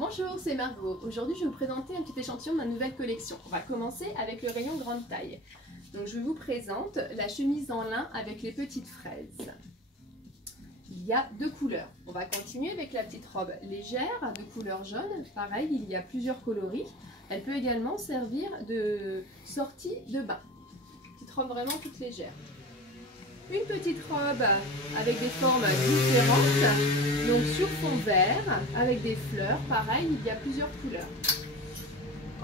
Bonjour, c'est Margot. Aujourd'hui, je vais vous présenter un petit échantillon de ma nouvelle collection. On va commencer avec le rayon grande taille. Donc, je vous présente la chemise en lin avec les petites fraises. Il y a deux couleurs. On va continuer avec la petite robe légère de couleur jaune. Pareil, il y a plusieurs coloris. Elle peut également servir de sortie de bain. Petite robe vraiment toute légère. Une petite robe avec des formes différentes, donc sur fond vert, avec des fleurs, pareil, il y a plusieurs couleurs.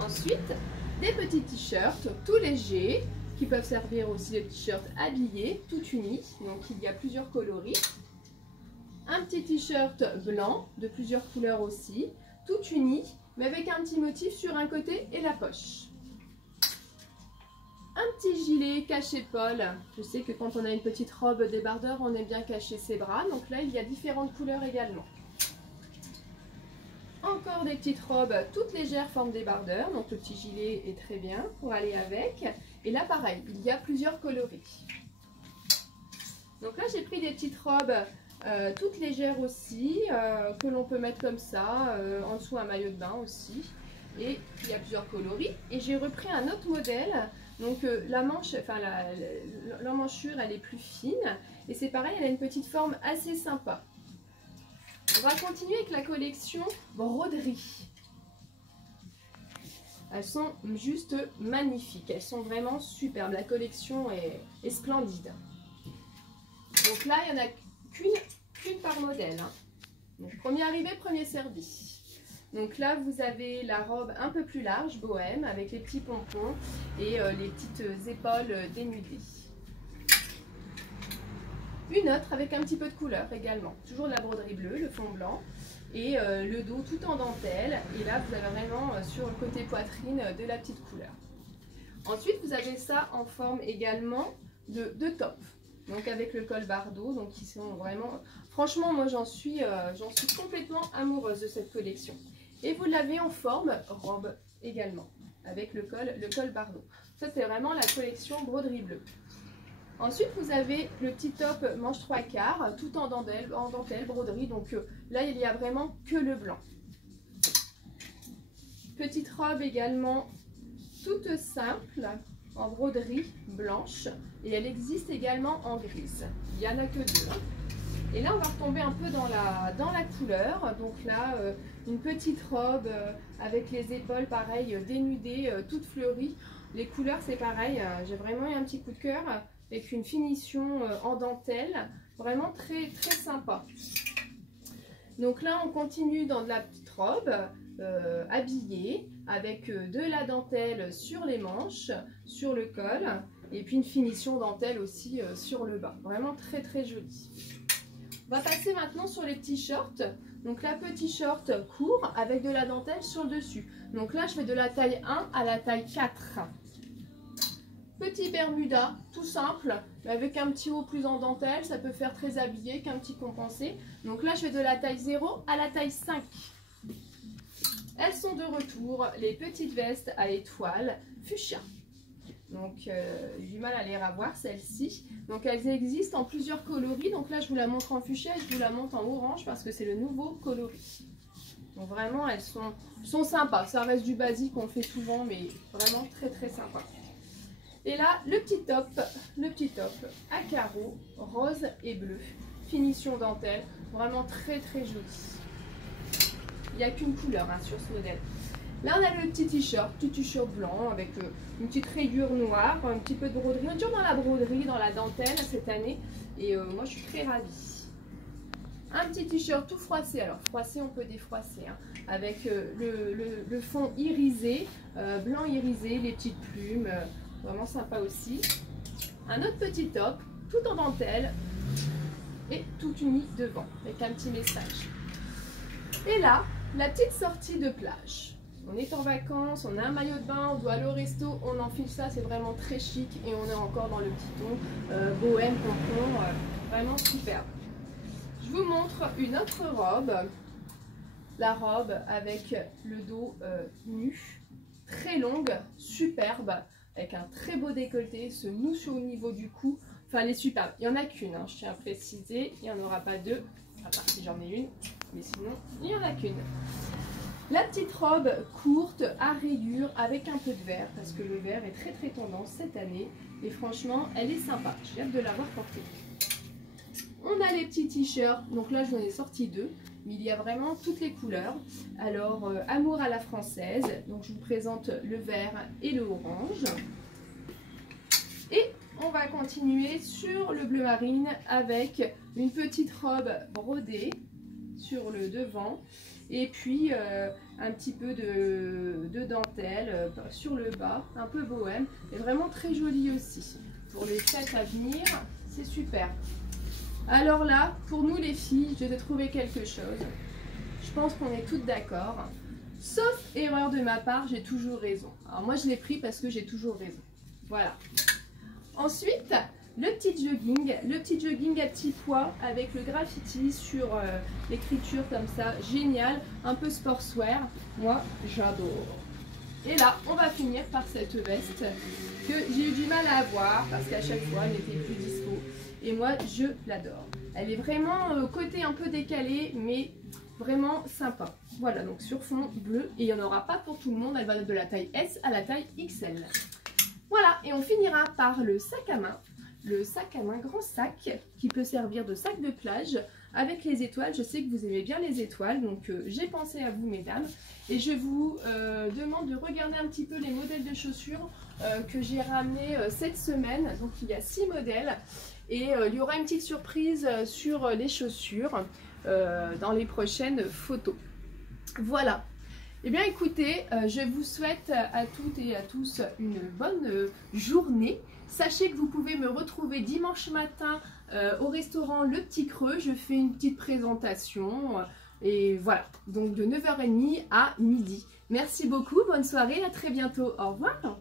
Ensuite, des petits t-shirts tout légers, qui peuvent servir aussi de t-shirts habillés, tout unis, donc il y a plusieurs coloris. Un petit t-shirt blanc, de plusieurs couleurs aussi, tout uni, mais avec un petit motif sur un côté et la poche. Un petit gilet cache-épaule. Je sais que quand on a une petite robe débardeur, on aime bien cacher ses bras. Donc là, il y a différentes couleurs également. Encore des petites robes toutes légères, forme débardeur. Donc le petit gilet est très bien pour aller avec. Et là, pareil, il y a plusieurs coloris. Donc là, j'ai pris des petites robes toutes légères aussi, que l'on peut mettre comme ça, en dessous un maillot de bain aussi. Et il y a plusieurs coloris. Et j'ai repris un autre modèle. Donc la manche, enfin l'emmanchure, elle est plus fine. Et c'est pareil, elle a une petite forme assez sympa. On va continuer avec la collection broderie. Elles sont juste magnifiques. Elles sont vraiment superbes. La collection est splendide. Donc là, il n'y en a qu'une par modèle. Donc premier arrivé, premier servi. Donc là, vous avez la robe un peu plus large, bohème, avec les petits pompons et les petites épaules dénudées. Une autre avec un petit peu de couleur également. Toujours de la broderie bleue, le fond blanc et le dos tout en dentelle. Et là, vous avez vraiment sur le côté poitrine de la petite couleur. Ensuite, vous avez ça en forme également de top. Donc avec le col bardeau, donc qui sont vraiment... Franchement, moi j'en suis complètement amoureuse de cette collection. Et vous l'avez en forme robe également, avec le col bardeau. Ça, c'est vraiment la collection broderie bleue. Ensuite, vous avez le petit top manche 3/4, tout en dentelle broderie. Donc là, il n'y a vraiment que le blanc. Petite robe également, toute simple, en broderie blanche. Et elle existe également en grise. Il n'y en a que deux. Et là, on va retomber un peu dans la couleur. Donc là, une petite robe avec les épaules, pareil, dénudées, toutes fleuries. Les couleurs, c'est pareil. J'ai vraiment eu un petit coup de cœur avec une finition en dentelle. Vraiment très, très sympa. Donc là, on continue dans de la petite robe habillée avec de la dentelle sur les manches, sur le col. Et puis une finition dentelle aussi sur le bas. Vraiment très, très jolie. On va passer maintenant sur les petits shorts. Donc là, petit short court avec de la dentelle sur le dessus. Donc là, je fais de la taille 1 à la taille 4. Petit bermuda, tout simple, avec un petit haut plus en dentelle. Ça peut faire très habillé qu'un petit compensé. Donc là, je fais de la taille 0 à la taille 5. Elles sont de retour, les petites vestes à étoiles fuchsia. Donc j'ai du mal à les revoir celles-ci. Donc elles existent en plusieurs coloris. Donc là je vous la montre en fuchsia et je vous la montre en orange parce que c'est le nouveau coloris. Donc vraiment elles sont sympas. Ça reste du basique, on le fait souvent, mais vraiment très très sympa. Et là le petit top à carreaux rose et bleu. Finition dentelle, vraiment très très joli. Il n'y a qu'une couleur sur ce modèle. Là, on a le petit t-shirt blanc avec une petite rayure noire, un petit peu de broderie. On est toujours dans la broderie, dans la dentelle cette année. Et moi, je suis très ravie. Un petit t-shirt tout froissé. Alors, froissé, on peut défroisser. Avec le fond irisé, blanc irisé, les petites plumes. Vraiment sympa aussi. Un autre petit top, tout en dentelle. Et tout uni devant, avec un petit message. Et là, la petite sortie de plage. On est en vacances, on a un maillot de bain, on doit aller au resto, on enfile ça, c'est vraiment très chic et on est encore dans le petit ton bohème, pompon, vraiment superbe. Je vous montre une autre robe, la robe avec le dos nu, très longue, superbe, avec un très beau décolleté, ce mousse au niveau du cou, enfin elle est superbe. Il n'y en a qu'une, je tiens à préciser, il n'y en aura pas deux, à part si j'en ai une, mais sinon il n'y en a qu'une. La petite robe courte à rayures avec un peu de vert, parce que le vert est très tendance cette année. Et franchement, elle est sympa. J'ai hâte de l'avoir portée. On a les petits t-shirts. Donc là, je vous en ai sorti 2. Mais il y a vraiment toutes les couleurs. Alors, amour à la française. Donc, je vous présente le vert et le orange. Et on va continuer sur le bleu marine avec une petite robe brodée sur le devant. Et puis, un petit peu de dentelle sur le bas. Un peu bohème. Et vraiment très joli aussi. Pour les fêtes à venir, c'est super. Alors là, pour nous les filles, je vais trouver quelque chose. Je pense qu'on est toutes d'accord. Sauf erreur de ma part, j'ai toujours raison. Alors moi je l'ai pris parce que j'ai toujours raison. Voilà. Ensuite, le petit jogging à petits pois avec le graffiti sur l'écriture comme ça. Génial, un peu sportswear. Moi, j'adore. Et là, on va finir par cette veste que j'ai eu du mal à avoir parce qu'à chaque fois, elle n'était plus dispo. Et moi, je l'adore. Elle est vraiment côté un peu décalé, mais vraiment sympa. Voilà, donc sur fond bleu. Et il n'y en aura pas pour tout le monde. Elle va de la taille S à la taille XL. Voilà, et on finira par le sac à main. Le sac à main, grand sac, qui peut servir de sac de plage avec les étoiles. Je sais que vous aimez bien les étoiles, donc j'ai pensé à vous, mesdames. Et je vous demande de regarder un petit peu les modèles de chaussures que j'ai ramenés cette semaine. Donc il y a 6 modèles. Et il y aura une petite surprise sur les chaussures dans les prochaines photos. Voilà. Eh bien écoutez, je vous souhaite à toutes et à tous une bonne journée. Sachez que vous pouvez me retrouver dimanche matin au restaurant Le Petit Creux. Je fais une petite présentation et voilà, donc de 9h30 à midi. Merci beaucoup, bonne soirée, à très bientôt. Au revoir.